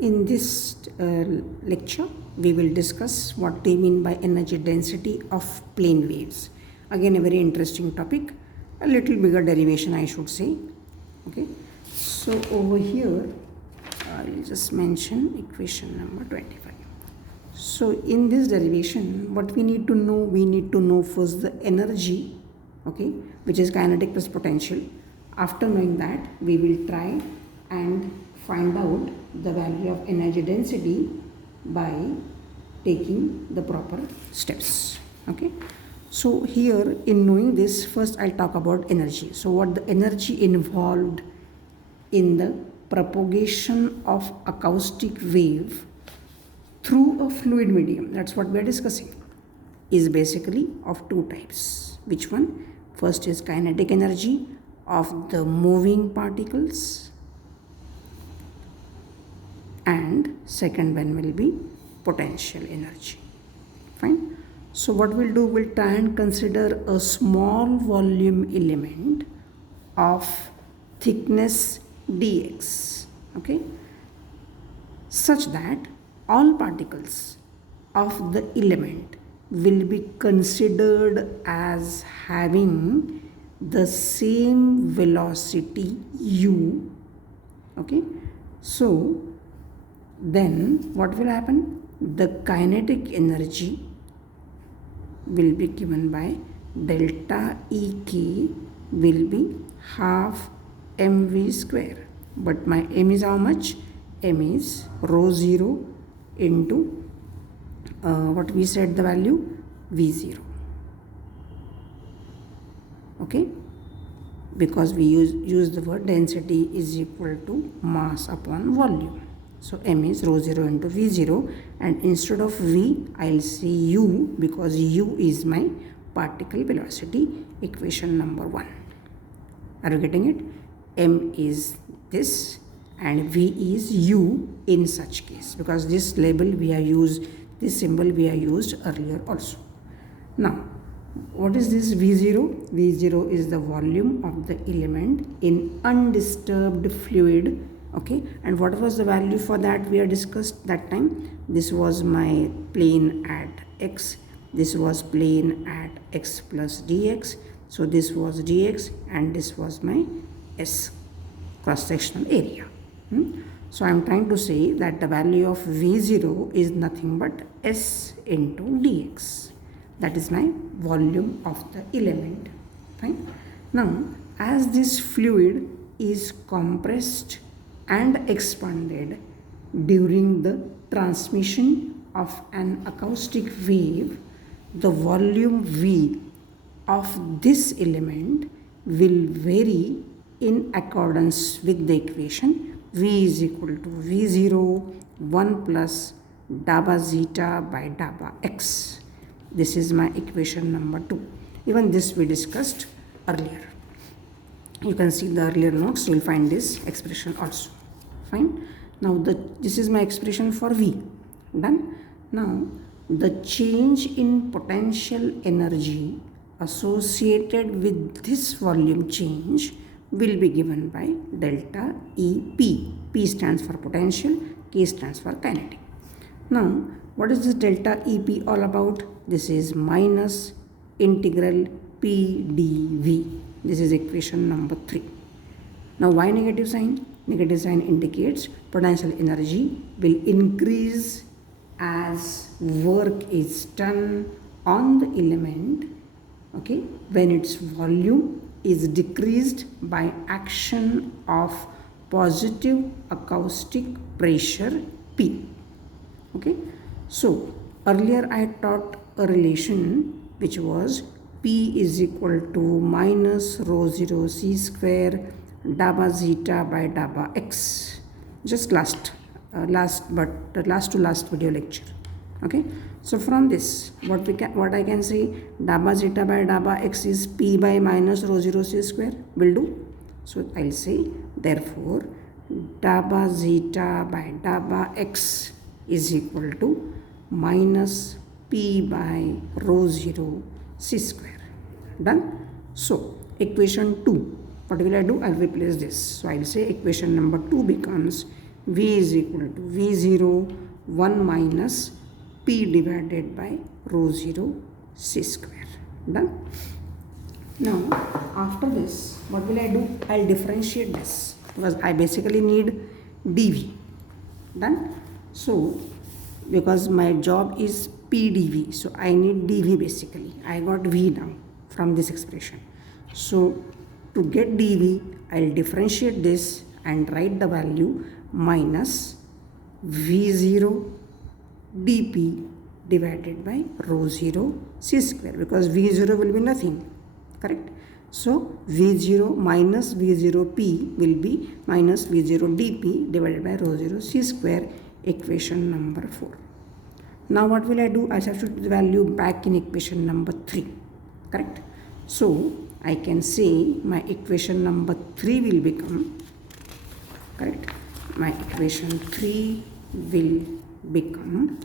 In this lecture, we will discuss what they mean by energy density of plane waves. Again, a very interesting topic, a little bigger derivation, I should say. Okay, so over here, I'll just mention equation number 25. So, in this derivation, what we need to know first the energy, okay, which is kinetic plus potential. After knowing that, we will try and find out the value of energy density by taking the proper steps. Okay, so here in knowing this, first I'll talk about energy. So what the energy involved in the propagation of acoustic wave through a fluid medium, that's what we are discussing, is basically of two types. Which one? First is kinetic energy of the moving particles, and second one will be potential energy. Fine. So what we'll do, we'll try and consider a small volume element of thickness dx, okay, such that all particles of the element will be considered as having the same velocity u. Okay, so then what will happen? The kinetic energy will be given by delta ek will be half mv square, but my m is how much? M is rho 0 into what we said the value, v0. Okay, because we use the word density is equal to mass upon volume. So m is rho 0 into v0, and instead of v I'll say u, because u is my particle velocity. Equation number 1. Are you getting it? M is this and v is u in such case, because this label we have used, this symbol we have used earlier also. Now what is this v0? V0 is the volume of the element in undisturbed fluid. Okay, and what was the value for that we have discussed that time? This was my plane at x, this was plane at x plus dx, so this was dx and this was my s, cross sectional area. So I am trying to say that the value of v0 is nothing but s into dx. That is my volume of the element. Fine. Now as this fluid is compressed and expanded during the transmission of an acoustic wave, the volume v of this element will vary in accordance with the equation v is equal to v0 1 plus dabba zeta by dabba x. This is my equation number 2. Even this we discussed earlier. You can see the earlier notes, you will find this expression also. Fine. Now this is my expression for v. Done. Now the change in potential energy associated with this volume change will be given by delta EP. P stands for potential, K stands for kinetic. Now what is this delta EP all about? This is minus integral P dV. This is equation number 3. Now why negative sign? Negative sign indicates potential energy will increase as work is done on the element, okay, when its volume is decreased by action of positive acoustic pressure P. Okay, so earlier I taught a relation which was P is equal to minus rho 0 c square dabba zeta by dabba x, just last to last video lecture. Okay, so from this what I can say, dabba zeta by dabba x is P by minus rho 0 c square will do. So I'll say therefore dabba zeta by dabba x is equal to minus P by rho 0 c square. Done. So equation 2, what will I do? I'll replace this. So I'll say equation number 2 becomes V is equal to V0 1 minus P divided by rho 0 C square. Done? Now after this, what will I do? I'll differentiate this because I basically need dV. Done? So because my job is PdV, so I need dV basically. I got V now from this expression. So to get dV, I'll differentiate this and write the value minus V0 dP divided by rho 0 C square, because V0 will be nothing, correct? So V0 minus V0P will be minus V0 dP divided by rho 0 C square, equation number 4. Now what will I do? I substitute the value back in equation number 3, correct? So I can say my equation number 3 will become, correct? My equation 3 will become,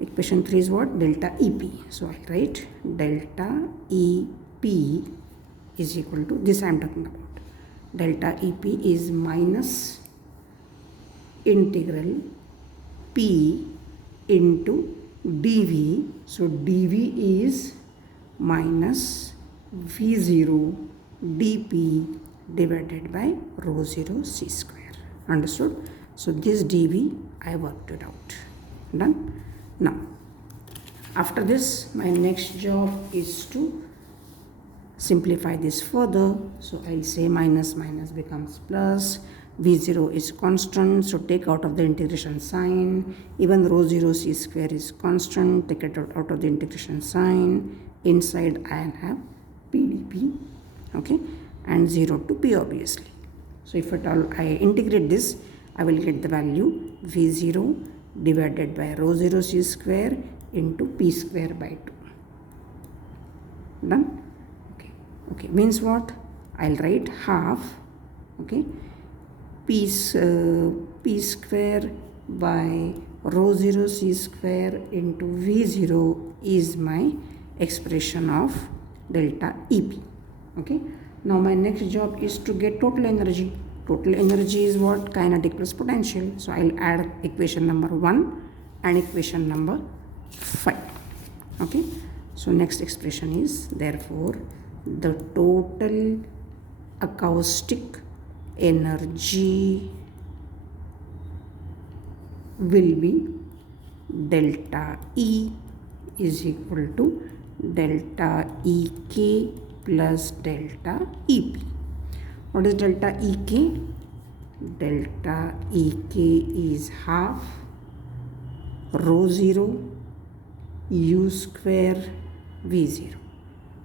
equation 3 is what? Delta EP. So I write delta EP is equal to, this I am talking about. Delta EP is minus integral P into dV. So dV is minus V0 dP divided by rho 0 C square. Understood? So this dV I worked it out. Done? Now after this, my next job is to simplify this further. So I'll say minus minus becomes plus. V0 is constant, so take out of the integration sign. Even rho 0 C square is constant, take it out of the integration sign. Inside I have PdP, okay, and 0 to P obviously. So if at all I integrate this, I will get the value V0 divided by rho 0 C square into P square by 2. Done? Okay, means what? I'll write half, okay, P square by rho 0 C square into V0 is my expression of delta EP. Okay, now my next job is to get total energy. Total energy is what? Kinetic plus potential. So I'll add equation number 1 and equation number 5. Okay, so next expression is, therefore the total acoustic energy will be delta E is equal to delta EK plus delta EP. What is delta EK? Delta EK is half rho 0 U square V0,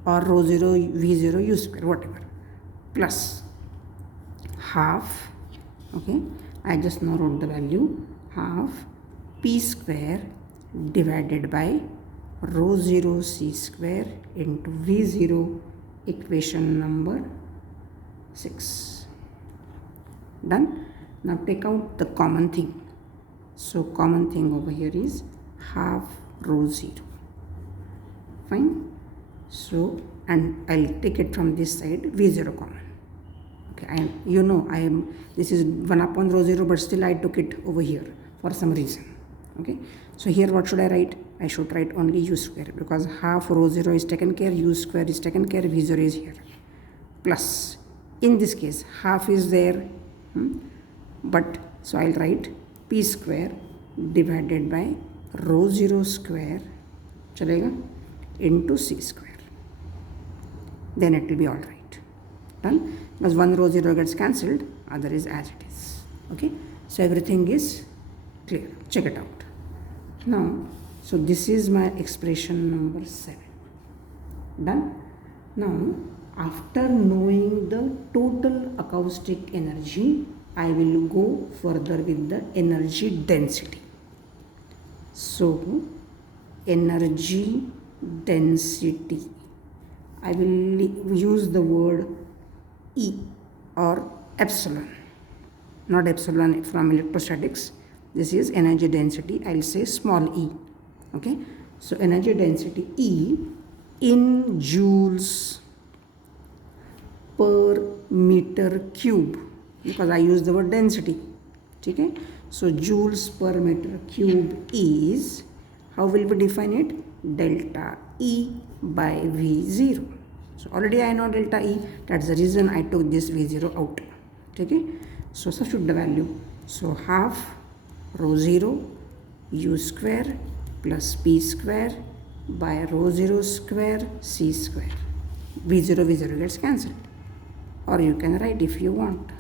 or rho 0 V0 U square, whatever, plus half, okay, I just now wrote the value, half P square divided by rho 0 C square into V0, equation number 6. Done? Now take out the common thing. So common thing over here is half rho 0. Fine? So, and I'll take it from this side, V0 common. Okay, this is 1 upon rho 0, but still I took it over here for some reason. Okay, so here what should I write? I should write only U square, because half rho 0 is taken care, U square is taken care, V0 is here. Plus, in this case, half is there, but so I'll write P square divided by rho 0 square, chalega, into C square. Then it will be all right. Done? Because one rho 0 gets cancelled, other is as it is. Okay, so everything is clear. Check it out. Now, so this is my expression number 7. Done? Now, after knowing the total acoustic energy, I will go further with the energy density. So, energy density, I will use the word E or epsilon, not epsilon from electrostatics. This is energy density. I will say small e. Okay, so energy density E in joules per meter cube, because I use the word density. ठीक है. So joules per meter cube is, how will we define it? Delta E by V0. So already I know delta E, that's the reason I took this V0 out. Okay, so substitute the value. So half rho 0 U square plus P square by rho 0 square C square. V0 gets cancelled, or you can write if you want.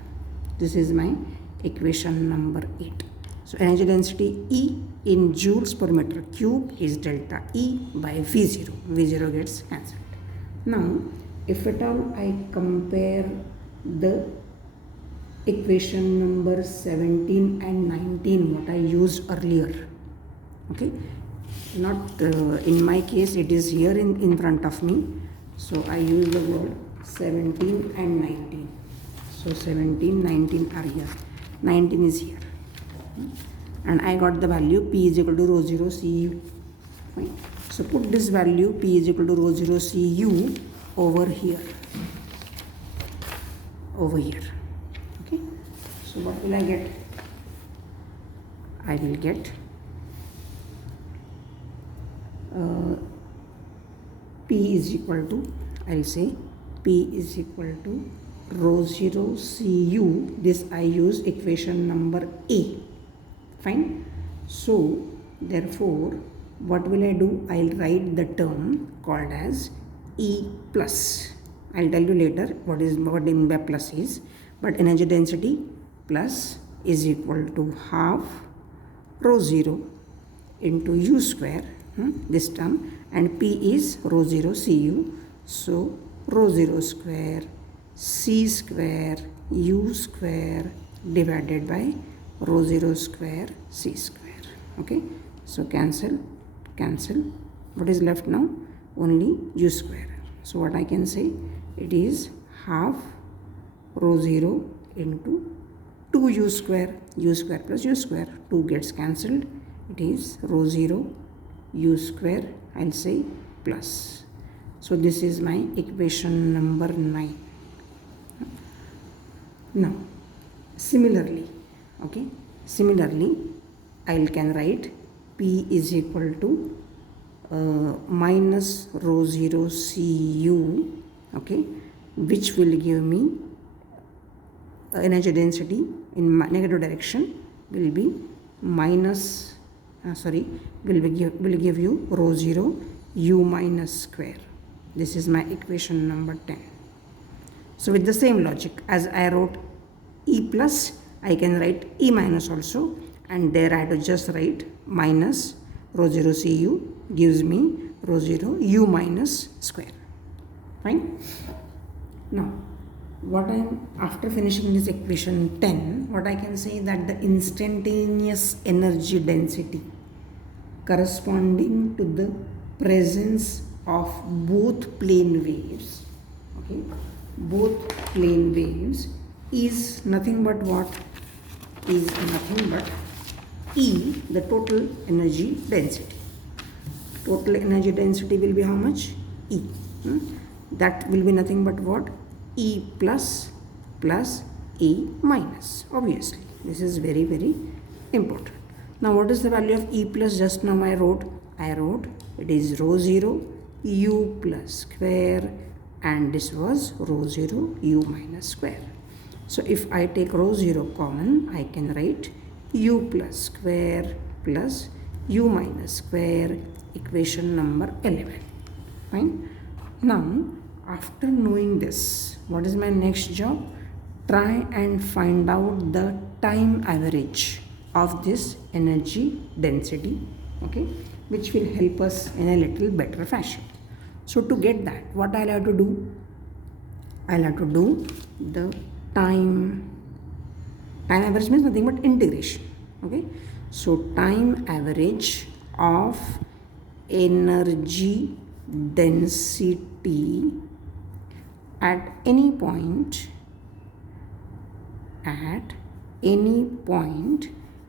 This is my equation number 8. So energy density E in joules per meter cube is delta E by V0. V0 gets cancelled. Now, if at all I compare the equation number 17 and 19, what I used earlier, okay, not in my case it is here in front of me, so I use the word 17 and 19. So 17, 19 are here, 19 is here, and I got the value P is equal to rho 0 Cu. Fine. So put this value P is equal to rho 0 Cu over here. Okay. So what will I get? I will get P is equal to, I'll say P is equal to rho 0 Cu. This I use equation number A. Fine. So therefore, what will I do? I'll write the term called as E plus. I'll tell you later what in by plus is, but energy density plus is equal to half rho 0 into U square, this term, and P is rho 0 Cu. So rho 0 square C square U square divided by rho 0 square C square. Okay, so cancel. What is left now? Only U square. So what I can say, it is half rho 0 into 2U square plus U square. 2 gets cancelled. It is rho 0 U square, I'll say, plus. So this is my equation number 9. Now similarly, I can write P is equal to minus rho 0 Cu, okay, which will give me energy density in negative direction will be minus, will give you rho 0 U minus square. This is my equation number 10. So with the same logic, as I wrote E plus, I can write E minus also, and there I have to just write minus rho 0 Cu gives me rho 0 U minus square. Fine. Now, after finishing this equation 10, what I can say that the instantaneous energy density corresponding to the presence of both plane waves, okay, both plane waves is nothing but what? Is nothing but E, the total energy density. Total energy density will be how much? E. That will be nothing but what? E plus E minus. Obviously, this is very, very important. Now, what is the value of E plus? Just now I wrote it is rho 0 U plus square, and this was rho 0 U minus square. So if I take rho 0 common, I can write U plus square plus U minus square, equation number 11. Fine. Now, after knowing this, what is my next job? Try and find out the time average of this energy density, okay, which will help us in a little better fashion. So to get that, what I'll have to do? I'll have to do the time average means nothing but integration. Okay, so time average of energy density at any point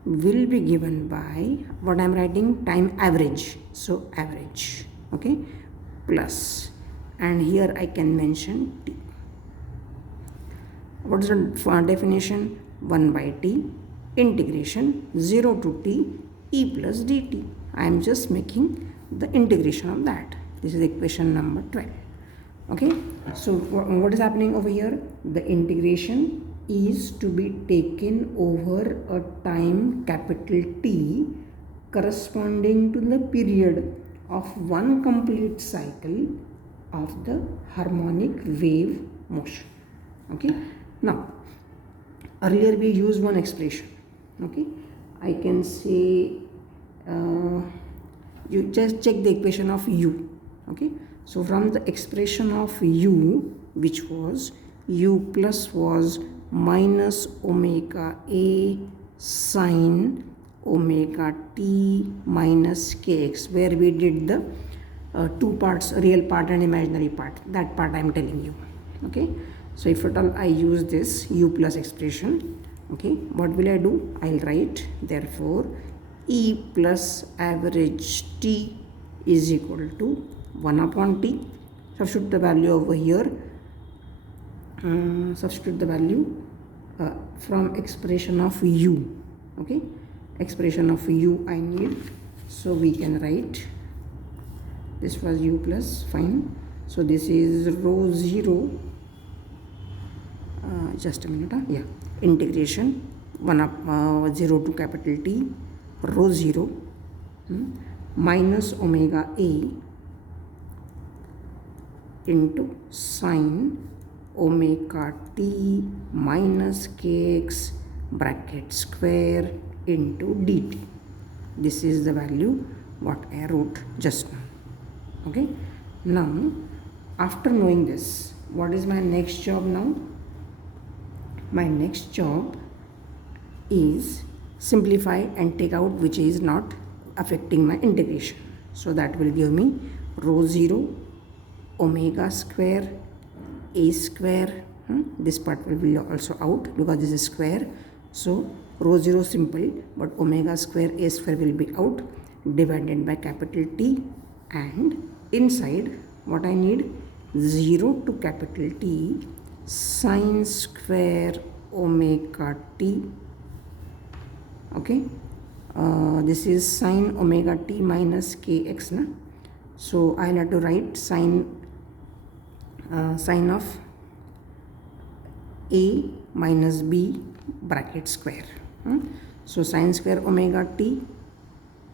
will be given by what I'm writing, time average. So average, okay, plus, and here I can mention T. What is the definition? 1 by T integration 0 to t e plus dt. I am just making the integration of that. This is equation number 12. Okay, so what is happening over here? The integration is to be taken over a time capital T corresponding to the period of one complete cycle of the harmonic wave motion. Okay, now earlier we used one expression. Okay, I can say you just check the equation of u. Okay, so from the expression of u, which was u plus was minus omega a sine omega t minus kx, where we did the two parts, real part and imaginary part. That part I am telling you. Okay, so if at all I use this u plus expression, okay, what will I do? I'll write therefore e plus average t is equal to 1 upon t. Substitute the value over here. Substitute the value from expression of u. Okay, expression of u I need, so we can write this was u plus, fine. So this is rho 0, just a minute, yeah, integration 1 up 0 to capital T rho 0 minus omega a into sine omega t minus kx bracket square into dt. This is the value what I wrote just now. Okay, now after knowing this, what is my next job now? My next job is simplify and take out which is not affecting my integration. So that will give me rho 0 omega square a square. This part will be also out because this is square. So rho 0 simple, but omega square a square will be out, divided by capital T, and inside what I need 0 to capital T sine square omega t. Okay, this is sine omega t minus kx, na? So I'll have to write sine of a minus b bracket square. So sine square omega t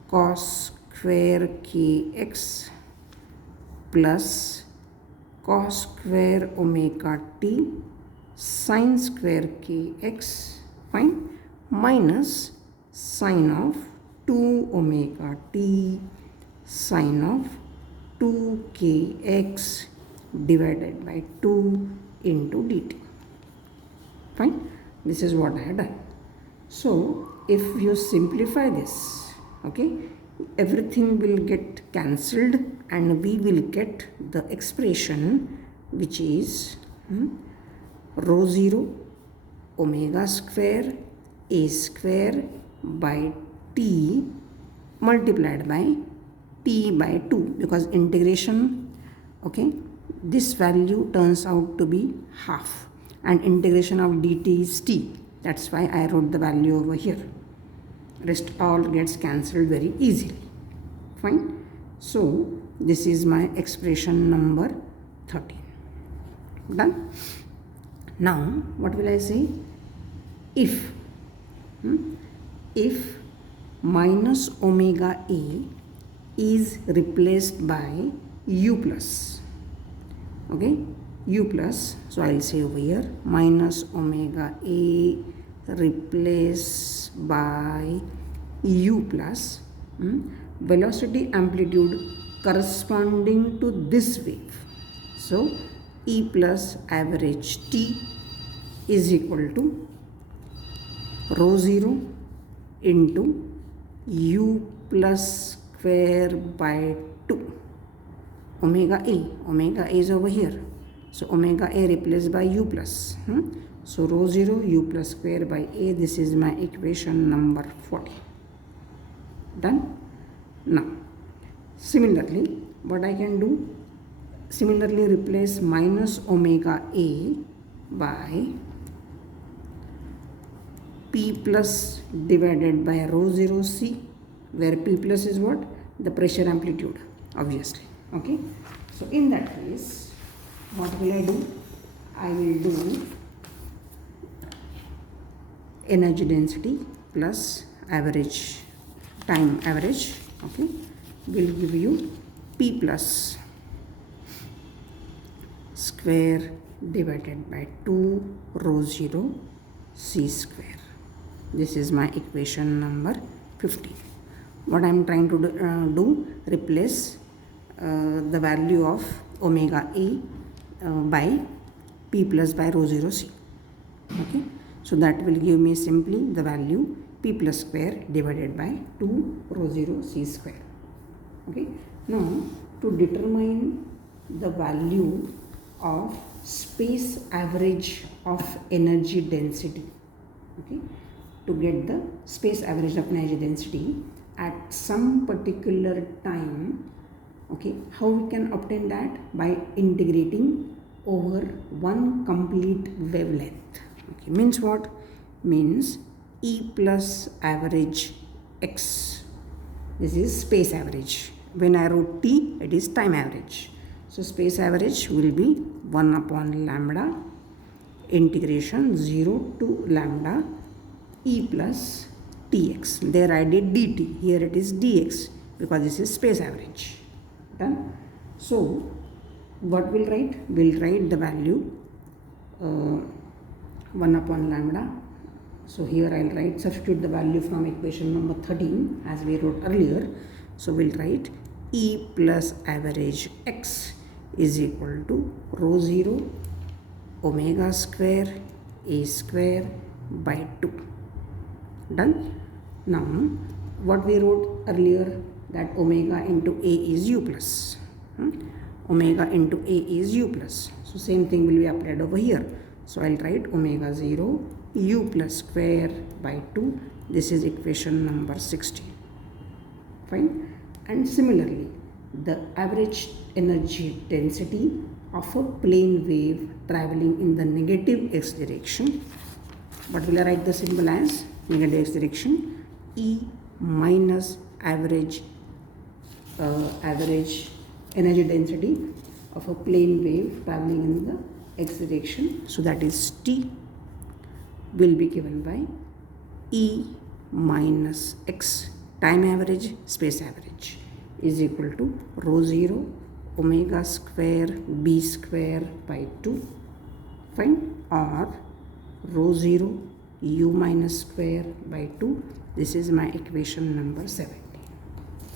cos square kx plus cos square omega t sine square kx, fine, minus sine of 2 omega t sine of 2 kx divided by 2 into dt. Fine, this is what I had done. So if you simplify this, okay, everything will get cancelled and we will get the expression which is rho 0 omega square a square by t multiplied by t by 2, because integration, okay, this value turns out to be half and integration of dt is t. That's why I wrote the value over here. Rest all gets cancelled very easily. Fine. So this is my expression number 13. Done. Now what will I say? If minus omega a is replaced by u plus, okay, u plus, so I'll say over here minus omega a replaced by u plus velocity amplitude corresponding to this wave. So e plus average t is equal to rho 0 into u plus square by 2 omega a is over here, so omega a replaced by u plus, so rho 0 u plus square by a. This is my equation number 40. Done. Now similarly what I can do, similarly replace minus omega a by P plus divided by rho 0 C, where P plus is what? The pressure amplitude, obviously. Okay. So in that case, what will I do? I will do energy density plus average time average, okay, will give you P plus square divided by 2 rho 0 C square. This is my equation number 15. What I am trying to do, replace the value of omega A by P plus by rho 0 C. Okay. So that will give me simply the value P plus square divided by 2 rho 0 C square. Okay. Now to determine the value of space average of energy density, okay, to get the space average of energy density at some particular time, okay, how we can obtain that? By integrating over one complete wavelength. Okay, means what? Means E plus average x, this is space average. When I wrote T, it is time average. So space average will be 1 upon lambda integration 0 to lambda E plus Tx. There I did dt, here it is dx, because this is space average. Done. So what we'll write? We'll write the value 1 upon lambda. So here I'll write, substitute the value from equation number 13 as we wrote earlier. So we'll write E plus average x is equal to rho 0 omega square A square by 2. Done. Now what we wrote earlier, that omega into A is u plus. Omega into A is u plus. So same thing will be applied over here. So I'll write omega 0 u plus square by 2. This is equation number 16. Fine. And similarly, the average energy density of a plane wave traveling in the negative x direction. What will I write the symbol as? Negative x direction. E minus average energy density of a plane wave traveling in the x direction. So that is T will be given by E minus x time average space average is equal to rho 0 omega square B square by 2. Fine. Or rho 0 u minus square by 2. This is my equation number 17.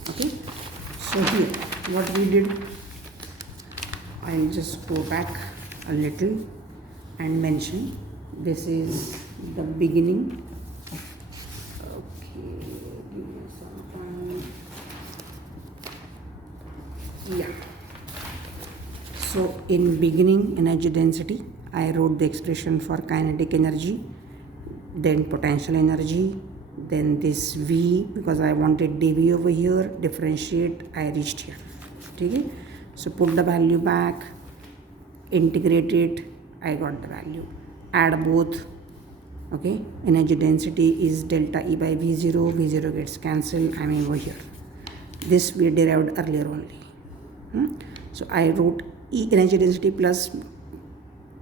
Okay. So here what we did, I'll just go back a little and mention, this is the beginning. Okay, give me some time. Yeah. So in beginning energy density, I wrote the expression for kinetic energy, then potential energy, then this V, because I wanted dV over here, differentiate, I reached here. Okay. So put the value back, integrate it, I got the value. Add both. Okay. Energy density is delta E by V0, V0 gets cancelled, I am over here. This we derived earlier only. So I wrote E energy density plus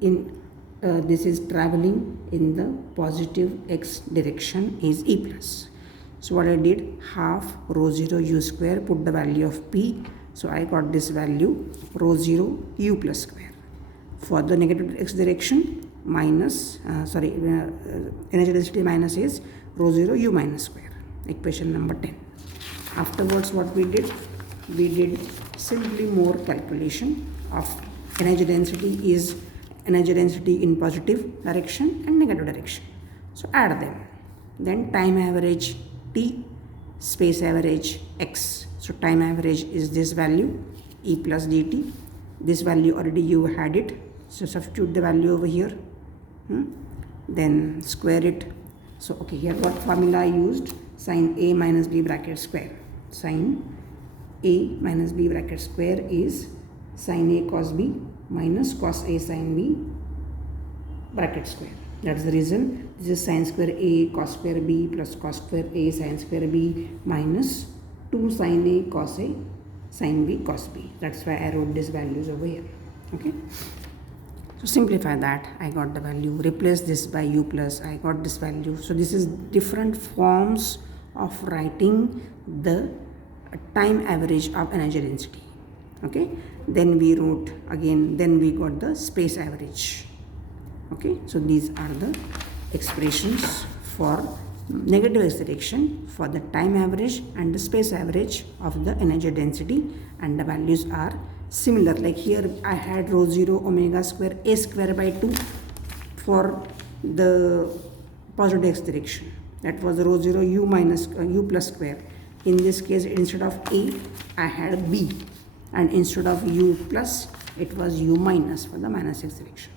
in this is traveling in the positive x direction is E plus. So what I did, half rho 0 u square, put the value of P. So I got this value rho 0 u plus square. For the negative x direction, minus energy density minus is rho 0 u minus square, equation number 10. Afterwards what we did simply more calculation of energy density is energy density in positive direction and negative direction. So add them. Then time average T, space average x. So time average is this value E plus dt. This value already you had it. So substitute the value over here. Then square it. So okay, here what formula I used? Sin A minus B bracket square. Sin A minus B bracket square is sin A cos B minus cos A sin B bracket square. That's the reason this is sin square a cos square b plus cos square a sin square b minus 2 sin a cos a sin b cos b. That's why I wrote these values over here. Okay. So simplify that. I got the value. Replace this by u plus. I got this value. So this is different forms of writing the time average of energy density. Okay. Then we wrote again. Then we got the space average. Okay. So these are the expressions for negative x direction for the time average and the space average of the energy density, and the values are similar. Like here I had rho 0 omega square a square by 2 for the positive x direction. That was rho 0 u minus u plus square. In this case, instead of a I had b, and instead of u plus it was u minus for the minus x direction.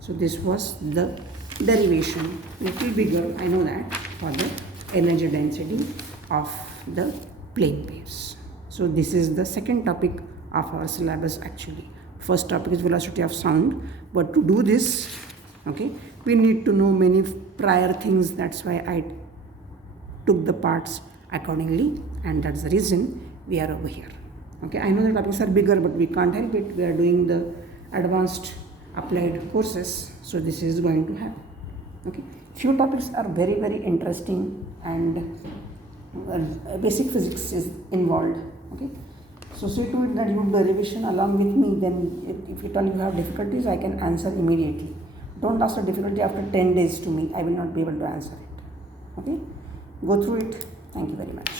So this was the derivation, little bigger, I know that, for the energy density of the plane waves. So this is the second topic of our syllabus actually. First topic is velocity of sound, but to do this, okay, we need to know many prior things. That's why I took the parts accordingly, and that's the reason we are over here. Okay, I know the topics are bigger, but we can't help it. We are doing the advanced applied courses, so this is going to happen. Okay, few topics are very interesting, and basic physics is involved. Okay, so see to it that you do the revision along with me. Then if you tell you have difficulties, I can answer immediately. Don't ask the difficulty after 10 days to me. I will not be able to answer it. Okay, go through it. Thank you very much.